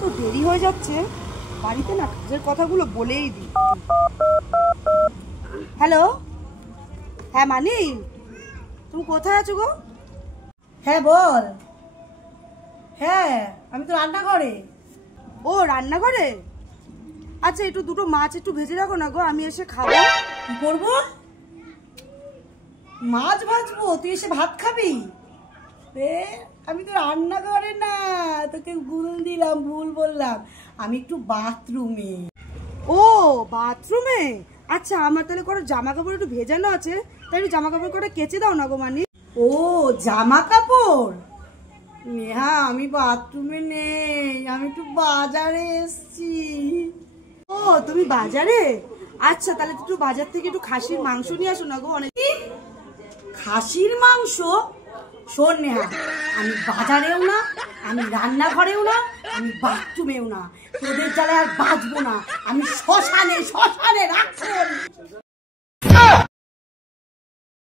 তো দেরি হয়ে যাচ্ছে, বাড়িতে না কাজের কথাগুলো বলেই দিই। হ্যালো, হ্যাঁ মানি, তুমি কোথায় আছো গো? হ্যাঁ বল। হ্যাঁ আমি তো রান্নাঘরে। ও রান্নাঘরে, আচ্ছা একটু দুটো মাছ একটু ভেজে রাখো না গো, আমি এসে খাবো। কি করবো? মাছ ভাজবো? তুই এসে ভাত খাবি? আমি তো রান্নাঘরে না, তোকে ভুল দিলাম, ভুল বললাম। আমি একটু বাথরুমে। ও বাথরুমে, আচ্ছা আমার তাহলে করে জামা কাপড় একটু ভেজানো আছে, তাই একটু জামা কাপড় করে কেচে দাও না গো মানি। ও জামা কাপড়? নেহা আমি বাথরুমে নেই, আমি একটু বাজারে এসছি। ও তুমি বাজারে, আচ্ছা তাহলে একটু বাজার থেকে একটু খাসির মাংস নিয়ে আসো না গো। অনেক খাসির মাংস? শোন নেহা, আমি বাজারেও না, আমি রান্নাঘরেও না, আমি বাথরুমেও না, তোদের জ্বালায় আর বাঁচবো না। আমি শ্মশানে, শ্মশানে রাখছি।